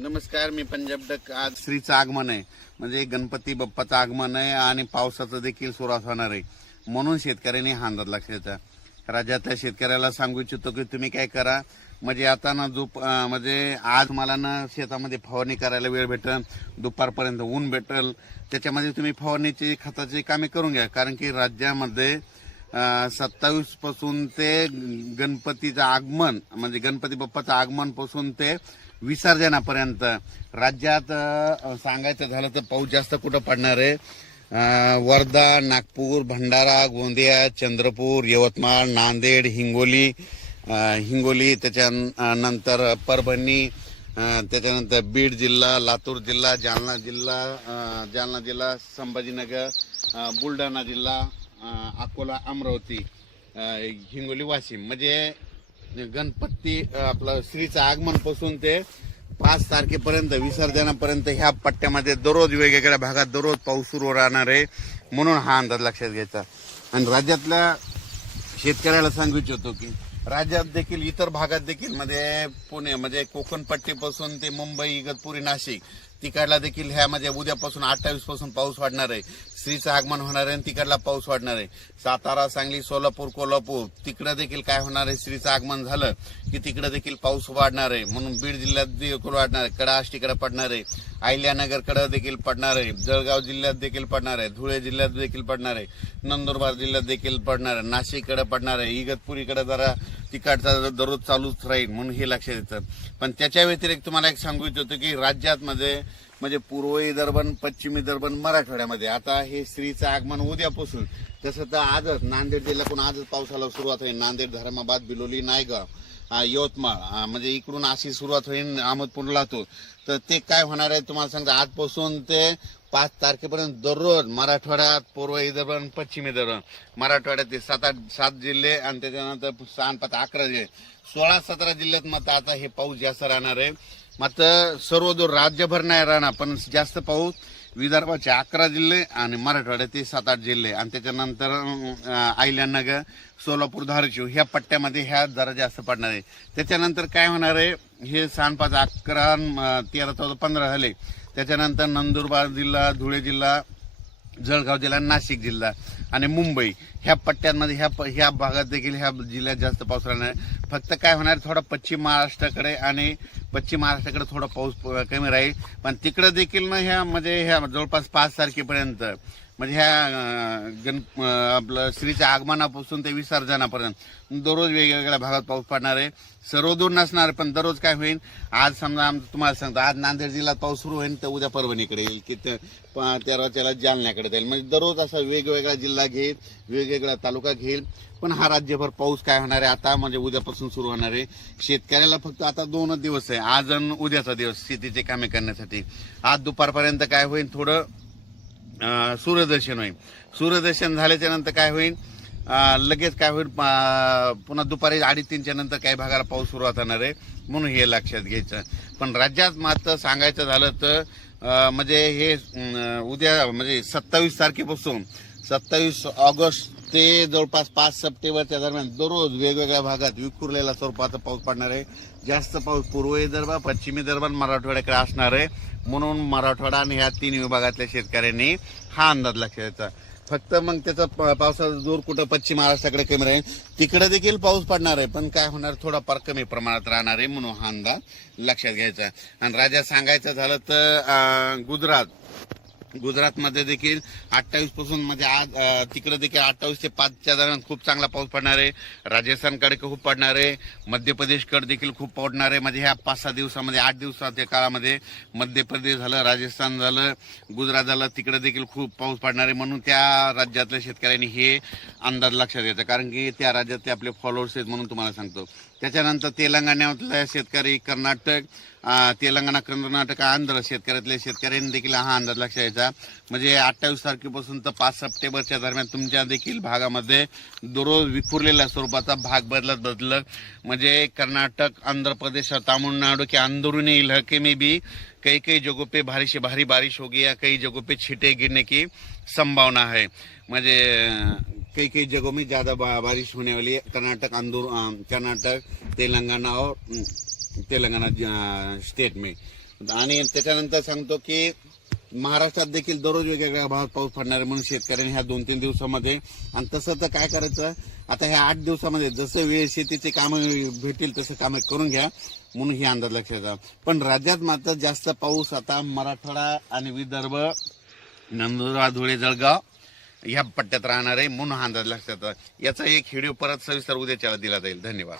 नमस्कार, मी पंजाब डक. आज श्रीचं आगमन आहे, म्हणजे गणपती बाप्पाचं आगमन आहे आणि पावसाचं देखील सुरुवात होणार आहे. म्हणून शेतकऱ्यांनी हा अंदाज लक्षात. राज्यातल्या शेतकऱ्याला सांगू इच्छितो की तुम्ही काय करा, म्हणजे आता ना म्हणजे आज मला ना शेतामध्ये फवारणी करायला वेळ भेटेल, दुपारपर्यंत ऊन भेटेल, त्याच्यामध्ये तुम्ही फवारणीची खताची कामे करून घ्या. कारण की राज्यामध्ये 27 पासून ते गणपतीचं आगमन, म्हणजे गणपती बाप्पाचं आगमन पासून ते विसर्जनापर्यंत राज्यात सांगायचं झालं तर पाऊस जास्त कुठं पडणार आहे. वर्धा, नागपूर, भंडारा, गोंदिया, चंद्रपूर, यवतमाळ, नांदेड, हिंगोली, त्याच्यानंतर परभणी, त्याच्यानंतर बीड जिल्हा, लातूर जिल्हा, जालना जिल्हा, संभाजीनगर, बुलढाणा जिल्हा, अकोला, अमरावती, हिंगोली, वाशिम, म्हणजे गणपती आपलं श्रीचं आगमन पासून ते 5 तारखेपर्यंत विसर्जनापर्यंत ह्या पट्ट्यामध्ये दररोज वेगवेगळ्या भागात दररोज पाऊस सुरू राहणार आहे. म्हणून हा अंदाज लक्षात घ्यायचा. आणि राज्यातल्या शेतकऱ्याला सांगू इच्छितो की राज्यात देखील इतर भागात देखील म्हणजे पुणे, म्हणजे कोकण पट्टीपासून ते मुंबई, इगतपुरी, नाशिक तिकडला देखील ह्यामध्ये उद्यापासून 28 पासून पाऊस वाढणार आहे. श्रीचं आगमन होणार आहे आणि तिकडला पाऊस वाढणार आहे. सातारा, सांगली, सोलापूर, कोल्हापूर तिकडे देखील काय होणार आहे, श्रीचं आगमन झालं की तिकडे देखील पाऊस वाढणार आहे. म्हणून बीड जिल्ह्यात देखील वाढणार आहे, कडा आष्टीकडे पडणार आहे, अहिल्यानगरकडे देखील पडणार आहे, जळगाव जिल्ह्यात देखील पडणार आहे, धुळे जिल्ह्यात देखील पडणार आहे, नंदुरबार जिल्ह्यात देखील पडणार आहे, नाशिककडे पडणार आहे, इगतपुरीकडे जरा तिकडचा दररोज चालूच राहील. म्हणून हे लक्षात येतं. पण त्याच्या व्यतिरिक्त तुम्हाला एक सांगू इच्छितो की राज्यात म्हणजे पूर्व विदर्भ, पश्चिम विदर्भ, मराठवाड्यामध्ये आता हे श्रीचं आगमन उद्यापासून, तसं तर आजच नांदेड जिल्ह्यातून आजच पावसाला सुरुवात होईल. नांदेड, धर्माबाद, बिलोली, नायगाव, यवतमाळ, म्हणजे इकडून अशी सुरुवात होईल अहमदपूर, लातूर. तर ते काय होणार आहे तुम्हाला सांगतो, आजपासून ते 5 तारखेपर्यंत दररोज मराठवाड्यात, पूर्व विदर्भ, पश्चिम विदर्भ, मराठवाड्यात 7 जिल्हे आणि त्याच्यानंतर 11 जिल्हे, 16-17 जिल्ह्यात मात्र आता हे पाऊस जास्त राहणार आहे. मात्र सर्व दूर राज्यभर नाही राहणार, पण जास्त पाऊस विदर्भाचे 11 जिल्हे आणि मराठवाड्याचे 7-8 जिल्हे आणि त्याच्यानंतर अहिल्यानगर, सोलापूर, धाराशिव ह्या पट्ट्यामध्ये ह्या जरा जास्त पडणार आहे. त्याच्यानंतर काय होणार आहे, हे 5, 11, 13, 14, 15 झाले. त्याच्यानंतर नंदुरबार जिल्हा, धुळे जिल्हा, जळगाव जिल्हा, नाशिक जिल्हा आणि मुंबई ह्या पट्ट्यांमध्ये ह्या भागात देखील ह्या जिल्ह्यात जास्त पाऊस राहणार आहे. फक्त काय होणार, थोडा पश्चिम महाराष्ट्राकडे थोडा पाऊस कमी राहील. पण तिकडे देखील ना ह्या जवळपास 5 तारखेपर्यंत म्हणजे आपलं श्रीच्या आगमनापासून ते विसर्जनापर्यंत दररोज वेगवेगळ्या भागात पाऊस पडणार आहे. सर्वदूर नसणार, पण दररोज काय होईल, आज समजा तुम्हाला सांगतो, आज नांदेड जिल्ह्यात पाऊस सुरू होईल तर उद्या परभणीकडे येईल, की 13 जालन्याकडे जाईल. म्हणजे दररोज असा वेगवेगळा जिल्हा घेईल, वेगवेगळा तालुका घेईल. पण हा राज्यभर पाऊस काय होणार आहे आता, म्हणजे उद्यापासून सुरू होणार आहे. शेतकऱ्याला फक्त आता 2 दिवस आहे, आज आणि उद्याचा दिवस शेतीचे कामे करण्यासाठी. आज दुपारपर्यंत काय होईल, थोडं सूर्यदर्शन होईल. सूर्यदर्शन झाल्याच्या नंतर काय होईल, लगेच काय होईल, पुन्हा दुपारी 2:30च्या नंतर काही भागाला पाऊस सुरुवात होणार आहे. म्हणून हे लक्षात घ्यायचं. पण राज्यात मात्र सांगायचं झालं तर म्हणजे हे उद्या म्हणजे 27 तारखेपासून 27 ऑगस्ट ते जवळपास 5 सप्टेंबरच्या दरम्यान दररोज वेगवेगळ्या भागात विखुरलेला स्वरूपाचा पाऊस पडणार आहे. जास्त पाऊस पूर्व विदर्भ, पश्चिम विदर्भ, मराठवाड्याकडे असणार आहे. म्हणून मराठवाडा आणि ह्या 3 विभागातल्या शेतकऱ्यांनी हा अंदाज लक्षात घ्यायचा. फक्त मग त्याचा पावसाचा जोर कुठं पश्चिम महाराष्ट्राकडे कमी राहील, तिकडे देखील पाऊस पडणार आहे, पण काय होणार, थोडाफार कमी प्रमाणात राहणार आहे. म्हणून हा अंदाज लक्षात घ्यायचा. आणि राज्यात सांगायचं झालं तर गुजरातमध्ये देखील 28 पासून म्हणजे आज तिकडे देखील 28 ते 5च्या दरम्यान खूप चांगला पाऊस पडणार आहे. राजस्थानकडे खूप पडणार आहे. मध्य प्रदेशकडे देखील खूप पडणार आहे. म्हणजे ह्या 5-6 दिवसामध्ये, 8 दिवसाच्या काळामध्ये मध्य प्रदेश झालं, राजस्थान झालं, गुजरात झालं, तिकडे देखील खूप पाऊस पडणार आहे. म्हणून त्या राज्यातल्या शेतकऱ्यांनी हे अंदाज लक्षात घ्यायचा, कारण की त्या राज्यातले आपले फॉलोअर्स आहेत म्हणून तुम्हाला सांगतो. त्याच्यानंतर तेलंगणातल्या शेतकरी, तेलंगणा, कर्नाटक, आंध्र शेतकऱ्यांनी देखील हा अंदाज लक्षात घ्यायचा. म्हणजे 28 तारखेपासून तर 5 सप्टेंबरच्या दरम्यान तुमच्या देखील भागामध्ये दररोज विखुरलेल्या स्वरूपाचा भाग बदलत म्हणजे कर्नाटक, आंध्र प्रदेश, तामिळनाडु के अंदरूनी इलाके में भी कई जगहों पे भारी से भारी बारिश होगी या कई जगहों पे छींटे गिरने की संभावना है. म्हणजे कई जगहों में ज्यादा बारिश होने वाली है. कर्नाटक, तेलंगाना और तेलंगाना स्टेट में. आणि त्याच्यानंतर सांगतो की महाराष्ट्रात देखील दररोज वेगवेगळ्या भागात पाऊस पडणार आहे म्हणून शेतकऱ्यांनी ह्या 2-3 दिवसामध्ये, आणि तसं तर काय करायचं आता ह्या 8 दिवसामध्ये जसं वेळ शेतीचे कामं भेटतील तसं कामं करून घ्या म्हणून ही अंदाज लक्षात घ्या. पण राज्यात मात्र जास्त पाऊस आता मराठवाडा आणि विदर्भ, नंदुरबार, धुळे, जळगाव ह्या पट्ट्यात राहणार आहे म्हणून हा अंदाज लक्षात घ्या. याचा एक व्हिडिओ परत सविस्तर उद्याच्याला दिला जाईल. धन्यवाद.